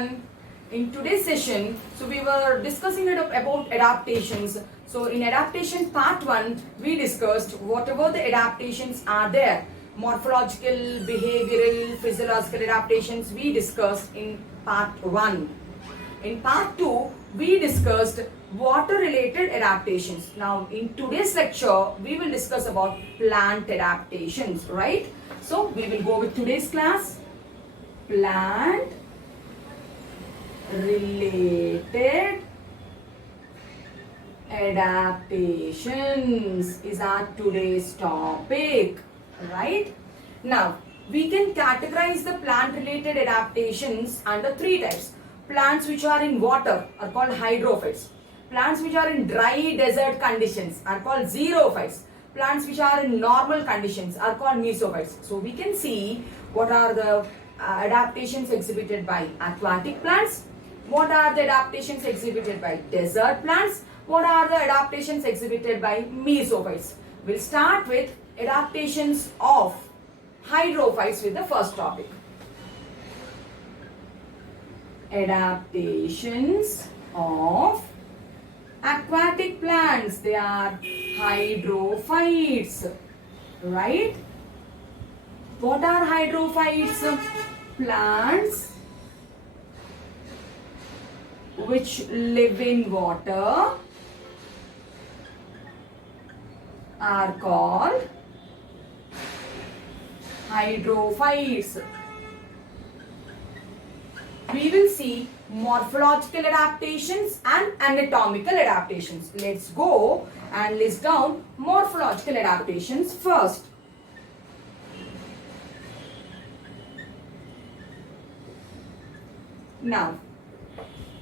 everyone. In today's session, we were discussing about adaptations. So in adaptation part 1, we discussed whatever the adaptations are there. Morphological, behavioral, physiological adaptations we discussed in part 1. In part 2, we discussed water-related adaptations. Now, in today's lecture, we will discuss about plant adaptations, right? So, we will go with today's class. Plant-related adaptations is our today's topic, right? Now, we can categorize the plant-related adaptations under 3 types. Plants which are in water are called hydrophytes. Plants which are in dry desert conditions are called xerophytes. Plants which are in normal conditions are called mesophytes. So we can see what are the adaptations exhibited by aquatic plants, what are the adaptations exhibited by desert plants, what are the adaptations exhibited by mesophytes. We'll start with adaptations of hydrophytes with the first topic. Adaptations of aquatic plants, they are hydrophytes, right? What are hydrophytes? Plants which live in water are called hydrophytes. We will see morphological adaptations and anatomical adaptations. Let's go and list down morphological adaptations first. Now,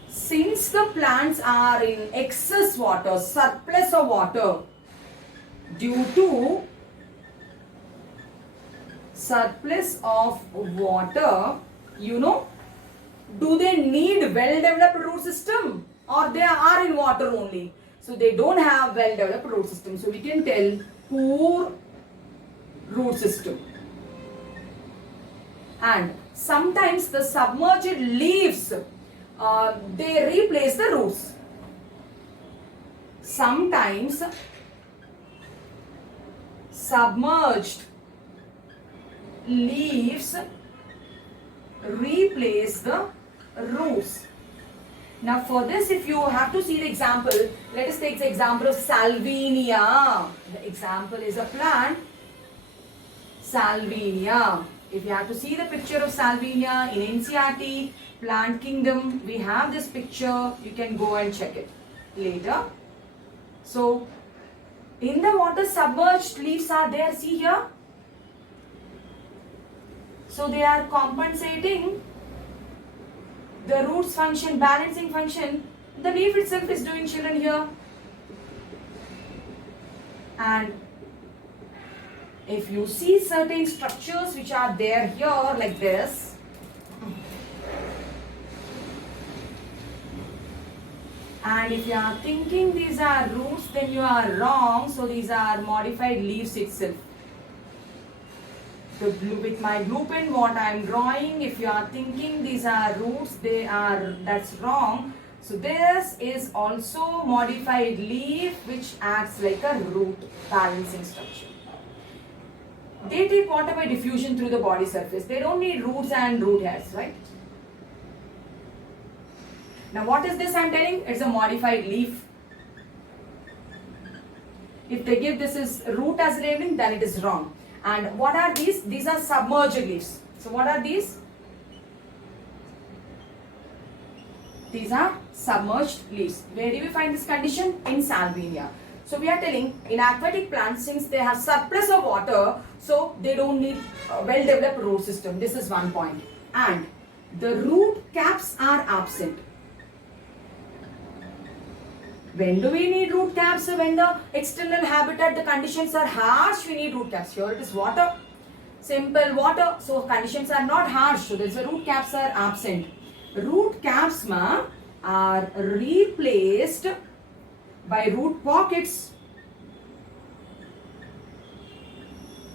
since the plants are in excess water, surplus of water, due to surplus of water, do they need well-developed root system or they are in water only? So they don't have well-developed root system. So we can tell poor root system. And sometimes the submerged leaves, they replace the roots. Sometimes submerged leaves replace the roots. Now for this, if you have to see the example, let us take the example of Salvinia. The example is a plant, Salvinia. If you have to see the picture of Salvinia in NCERT, Plant Kingdom, we have this picture, you can go and check it later. So, in the water, submerged leaves are there, see here. So they are compensating the roots function, balancing function. The leaf itself is doing, children, here. And if you see certain structures which are there here like this, and if you are thinking these are roots, then you are wrong. So these are modified leaves itself. With my blue pen, what I am drawing, if you are thinking these are roots, that's wrong. So this is also modified leaf which acts like a root balancing structure. They take water by diffusion through the body surface. They don't need roots and root hairs, right? Now what is this I am telling? It's a modified leaf. If they give this is root as labeling, then it is wrong. And what are these? These are submerged leaves. So what are these? These are submerged leaves. Where do we find this condition? In Salvinia. So we are telling in aquatic plants, since they have surplus of water, so they don't need a well-developed root system. This is one point. And the root caps are absent. When do we need root caps? When the external habitat, the conditions are harsh, we need root caps. Here it is water, simple water. So conditions are not harsh, so the root caps are absent. Root caps are replaced by root pockets.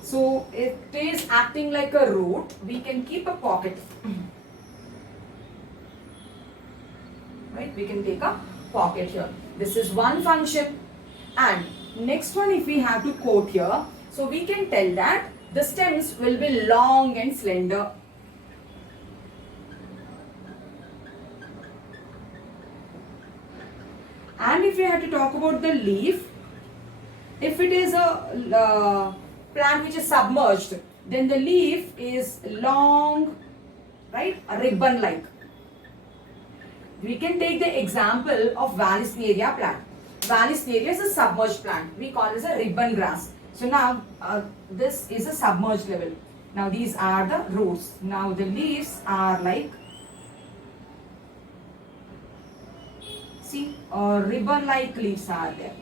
So it is acting like a root. We can keep a pocket. pocket, we can take a pocket here. This is one function. And next one, if we have to quote here, so we can tell that the stems will be long and slender. And if we have to talk about the leaf, if it is a plant which is submerged, then the leaf is long, right, a ribbon like. We can take the example of Vallisneria plant. Vallisneria is a submerged plant. We call it as a ribbon grass. So now this is a submerged level. Now these are the roots. Now the leaves are like, see, ribbon like leaves are there.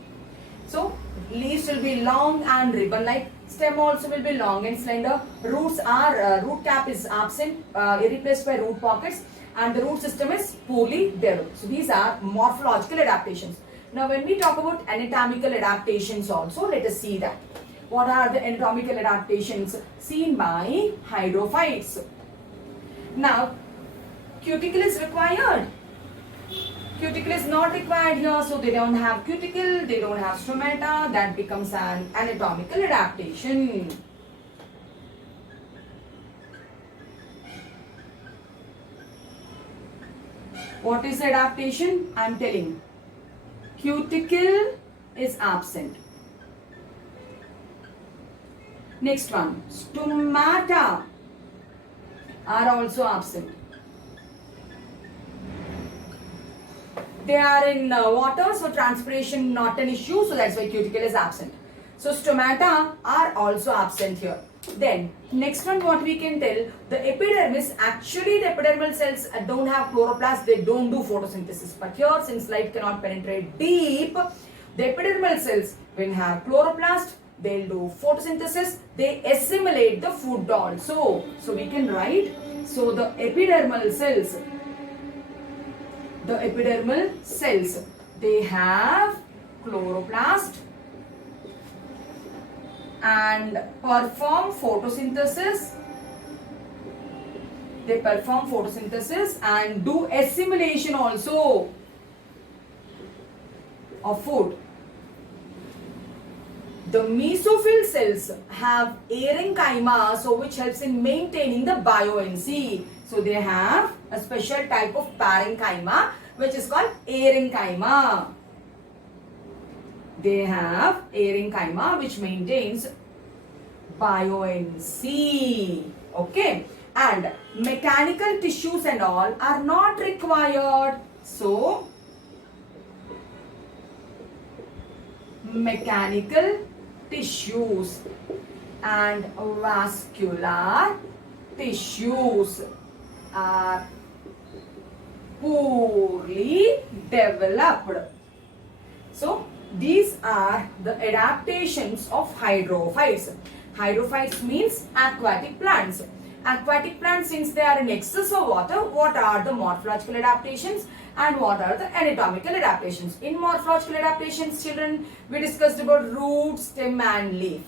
So leaves will be long and ribbon like. Stem also will be long and slender. Roots are, root cap is absent, replaced by root pockets, and the root system is poorly developed. So these are morphological adaptations. Now when we talk about anatomical adaptations also, let us see that. What are the anatomical adaptations seen by hydrophytes? Now, cuticle is required. Cuticle is not required here, so they don't have cuticle, they don't have stomata. That becomes an anatomical adaptation. What is adaptation? I am telling. Cuticle is absent. Next one, stomata are also absent. They are in water, so transpiration not an issue, so that's why cuticle is absent. So stomata are also absent here. Then next one, what we can tell, the epidermis, actually the epidermal cells don't have chloroplast, they don't do photosynthesis. But here, since light cannot penetrate deep, the epidermal cells will have chloroplast, they'll do photosynthesis, they assimilate the food also. So we can write, so the epidermal cells, they have chloroplast and perform photosynthesis. They perform photosynthesis and do assimilation also of food. The mesophyll cells have parenchyma, so which helps in maintaining the buoyancy. So they have a special type of parenchyma which is called parenchyma. They have parenchyma which maintains buoyancy. Okay. And mechanical tissues and all are not required. So mechanical tissues and vascular tissues are poorly developed. So these are the adaptations of hydrophytes. Hydrophytes means aquatic plants. Aquatic plants, since they are in excess of water, what are the morphological adaptations and what are the anatomical adaptations? In morphological adaptations, children, we discussed about root, stem and leaf.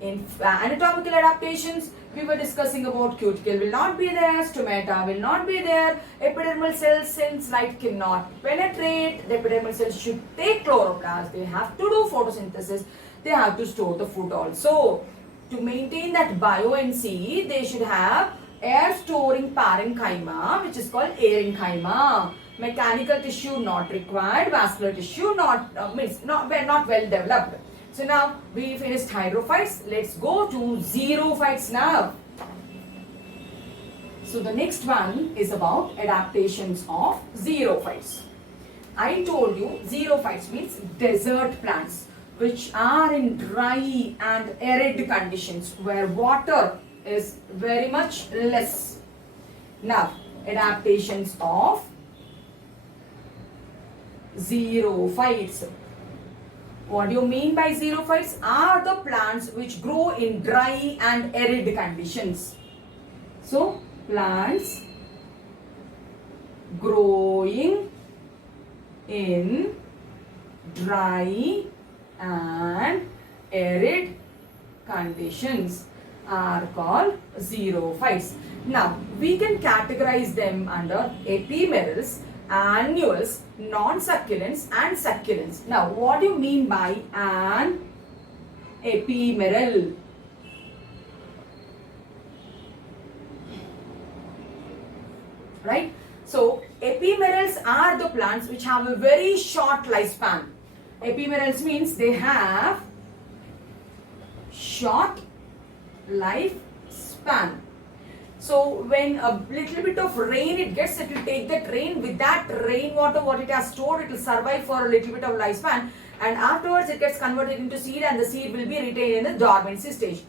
In anatomical adaptations, we were discussing about cuticle will not be there, stomata will not be there, epidermal cells, since light cannot penetrate, the epidermal cells should take chloroplast, they have to do photosynthesis, they have to store the food also. To maintain that buoyancy, they should have air storing parenchyma, which is called parenchyma. Mechanical tissue not required, vascular tissue not well developed. So now we finished hydrophytes. Let's go to xerophytes now. So the next one is about adaptations of xerophytes. I told you xerophytes means desert plants which are in dry and arid conditions where water is very much less. Now, adaptations of xerophytes. What do you mean by xerophytes? Are the plants which grow in dry and arid conditions. So, plants growing in dry and arid conditions are called xerophytes. Now, we can categorize them under epimerals, annuals, non-succulents and succulents. Now, what do you mean by an ephemeral? Right? So, ephemerals are the plants which have a very short lifespan. Ephemerals means they have short lifespan. So when a little bit of rain it gets, it will take that rain. With that rainwater what it has stored, it will survive for a little bit of lifespan, and afterwards it gets converted into seed, and the seed will be retained in the dormancy stage.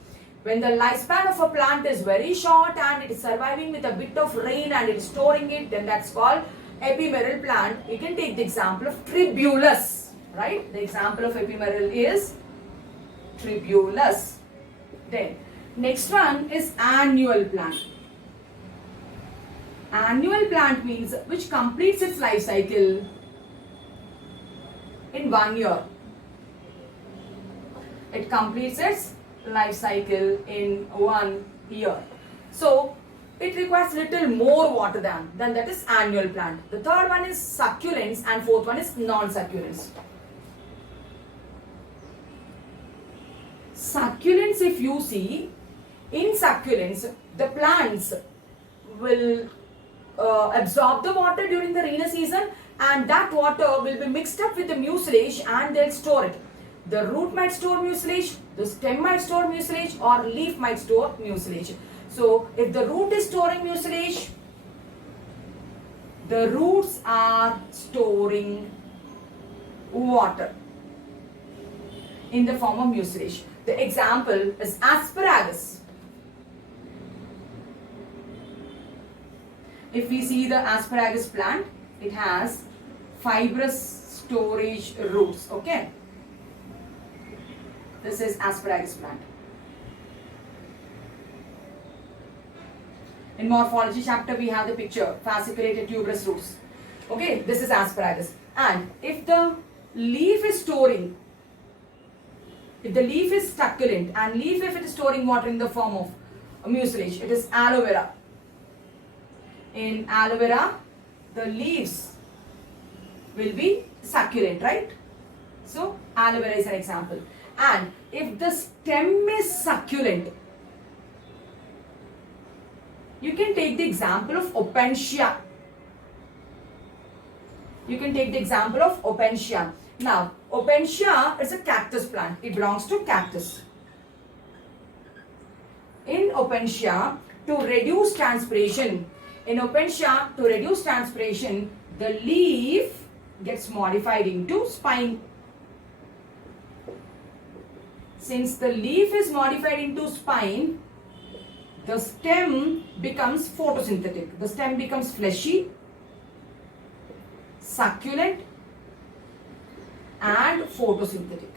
When the lifespan of a plant is very short and it is surviving with a bit of rain and it is storing it, then that's called ephemeral plant. You can take the example of tribulus, right? The example of ephemeral is tribulus. Then next one is annual plant. Annual plant means which completes its life cycle in 1 year. It completes its life cycle in 1 year. So it requires little more water than that is annual plant. The third one is succulents and fourth one is non-succulents. Succulents, if you see, in succulents the plants will absorb the water during the rainy season, and that water will be mixed up with the mucilage and they'll store it. The root might store mucilage, the stem might store mucilage, or leaf might store mucilage. So if the root is storing mucilage, the roots are storing water in the form of mucilage. The example is asparagus. If we see the asparagus plant, it has fibrous storage roots. Okay. This is asparagus plant. In morphology chapter, we have the picture, fasciculated tuberous roots. Okay, this is asparagus. And if the leaf is storing, if the leaf is succulent and leaf if it is storing water in the form of mucilage, it is aloe vera. In aloe vera, the leaves will be succulent, right? So, aloe vera is an example. And if the stem is succulent, you can take the example of opentia. You can take the example of opentia. Now, opentia is a cactus plant. It belongs to cactus. In opentia, to reduce transpiration, the leaf gets modified into spine. Since the leaf is modified into spine, the stem becomes photosynthetic. The stem becomes fleshy, succulent, and photosynthetic.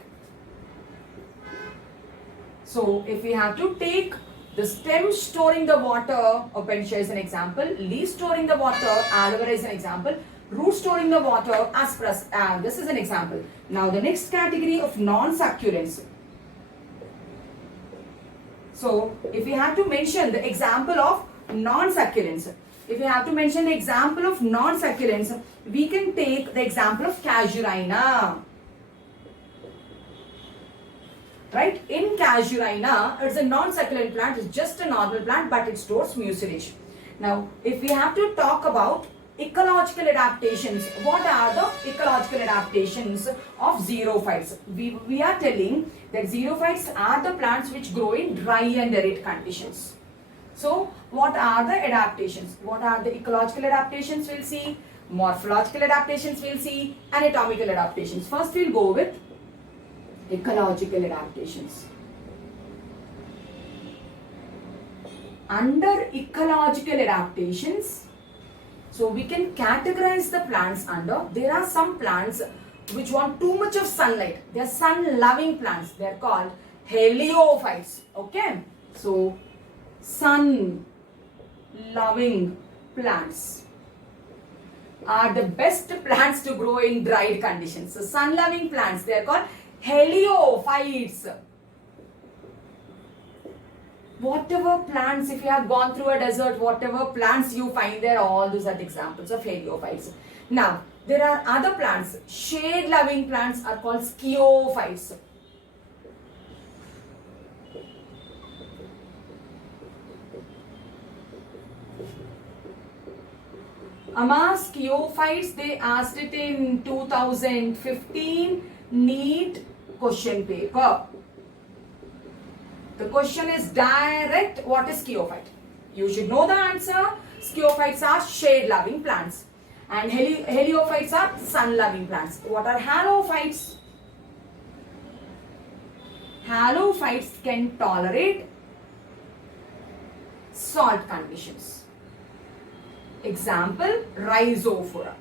So, if we have to take the stem storing the water, opentia is an example, leaf storing the water, aloe vera is an example, root storing the water, asperus, and this is an example. Now, the next category of non-succulents. So, if we have to mention the example of non-succulents, we can take the example of casuarina. Right? In casuarina, it's a non-succulent plant, it's just a normal plant, but it stores mucilage. Now, if we have to talk about ecological adaptations, what are the ecological adaptations of xerophytes? We are telling that xerophytes are the plants which grow in dry and arid conditions. So, what are the adaptations? What are the ecological adaptations we'll see? Morphological adaptations we'll see, anatomical adaptations. First, we'll go with ecological adaptations. Under ecological adaptations, so we can categorize the plants under, there are some plants which want too much of sunlight. They are sun-loving plants. They are called heliophytes. Okay. So, sun-loving plants are the best plants to grow in dried conditions. So, sun-loving plants, they are called heliophytes. Whatever plants, if you have gone through a desert, whatever plants you find there, all those are the examples of heliophytes. Now, there are other plants. Shade-loving plants are called sciophytes. Amongst sciophytes, they asked it in 2015 NEET question paper. The question is direct, what is sciophyte? You should know the answer. Sciophytes are shade-loving plants and heliophytes are sun-loving plants. What are halophytes? Halophytes can tolerate salt conditions. Example, Rhizophora.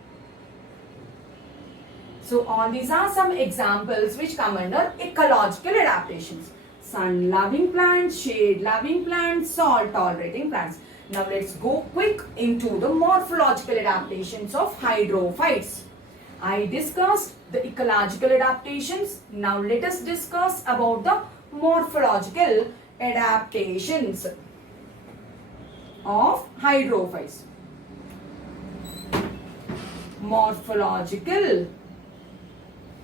So all these are some examples which come under ecological adaptations. Sun-loving plants, shade-loving plants, salt-tolerating plants. Now let's go quick into the morphological adaptations of hydrophytes. I discussed the ecological adaptations. Now let us discuss about the morphological adaptations of hydrophytes. Morphological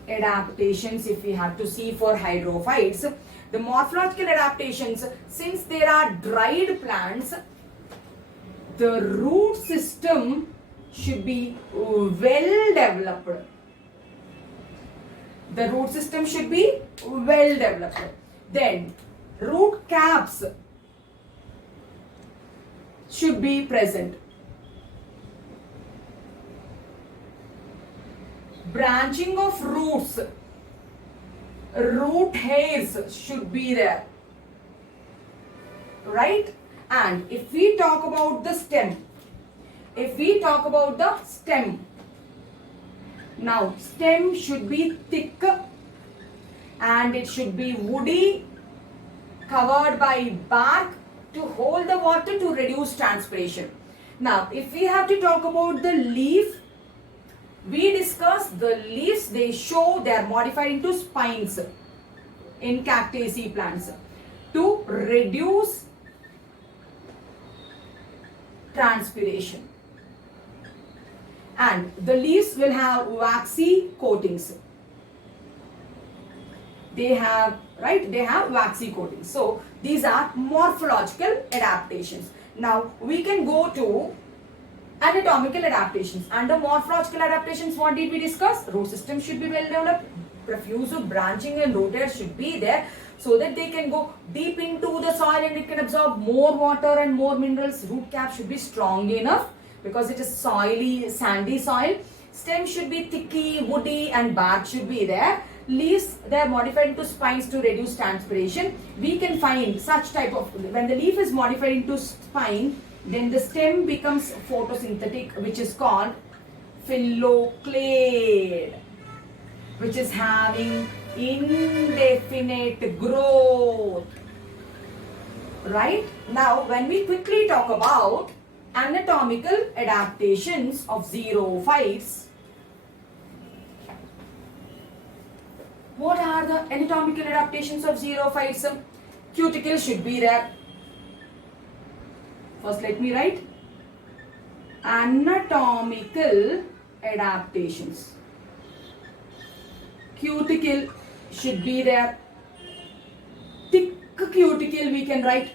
adaptations, if we have to see for hydrophytes, the morphological adaptations, since there are dried plants, the root system should be well developed. The root system should be well developed. Then root caps should be present. Branching of roots, root hairs should be there, right? And if we talk about the stem, now stem should be thick and it should be woody, covered by bark to hold the water to reduce transpiration. Now if we have to talk about the leaf, we discussed the leaves, they are modified into spines in cactaceae plants to reduce transpiration. And the leaves will have waxy coatings. They have waxy coatings. So these are morphological adaptations. Now we can go to anatomical adaptations. Under morphological adaptations, what did we discuss? Root system should be well developed, profuse of branching and root hairs should be there so that they can go deep into the soil and it can absorb more water and more minerals. Root cap should be strong enough because it is soily, sandy soil. Stem should be thicky, woody and bark should be there. Leaves, they are modified into spines to reduce transpiration. We can find such type of, when the leaf is modified into spine, then the stem becomes photosynthetic, which is called phylloclade, which is having indefinite growth. Right? Now, when we quickly talk about anatomical adaptations of xerophytes, what are the anatomical adaptations of xerophytes? Cuticle should be there. First, let me write anatomical adaptations. Cuticle should be there. Thick cuticle we can write.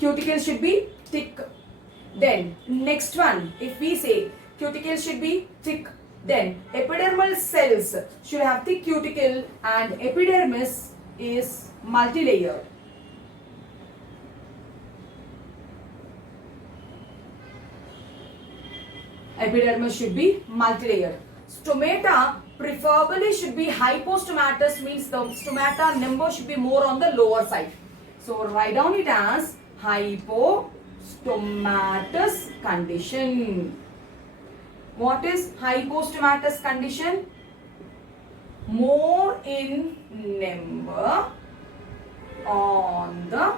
Cuticle should be thick. Then next one, if we say cuticle should be thick, then epidermal cells should have thick cuticle and epidermis is multilayered. Epidermis should be multilayered. Stomata preferably should be hypostomatous, means the stomata number should be more on the lower side. So write down it as hypostomatous condition. What is hypostomatous condition? More in number on the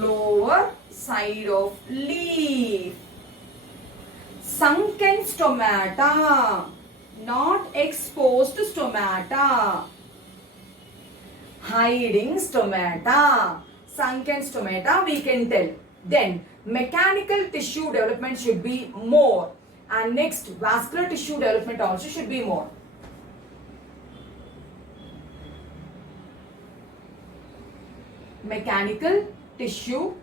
lower side of leaf. Sunken stomata, not exposed stomata. Hiding stomata. Sunken stomata we can tell. Then mechanical tissue development should be more. And next, vascular tissue development also should be more. Mechanical tissue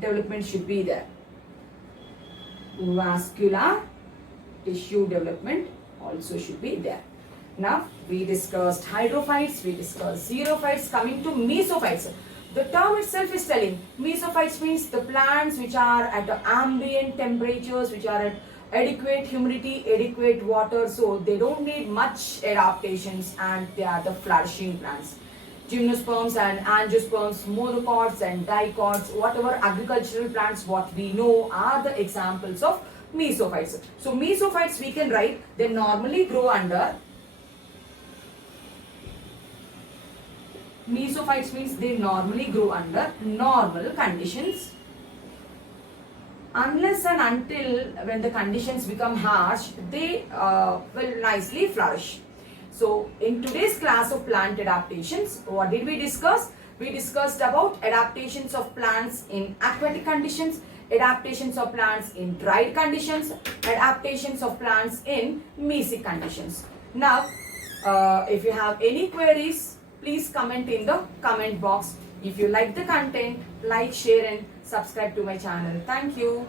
development should be there. Vascular tissue development also should be there. Now, we discussed hydrophytes, we discussed xerophytes. Coming to mesophytes. The term itself is telling mesophytes means the plants which are at ambient temperatures, which are at adequate humidity, adequate water, so they don't need much adaptations and they are the flourishing plants. Gymnosperms and angiosperms, monocots and dicots, whatever agricultural plants what we know are the examples of mesophytes. So mesophytes we can write, they normally grow under, mesophytes means they normally grow under normal conditions unless and until when the conditions become harsh, they will nicely flourish. So in today's class of plant adaptations, what did we discuss? We discussed about adaptations of plants in aquatic conditions, adaptations of plants in dried conditions, adaptations of plants in mesic conditions. Now, if you have any queries, please comment in the comment box. If you like the content, like, share and subscribe to my channel. Thank you.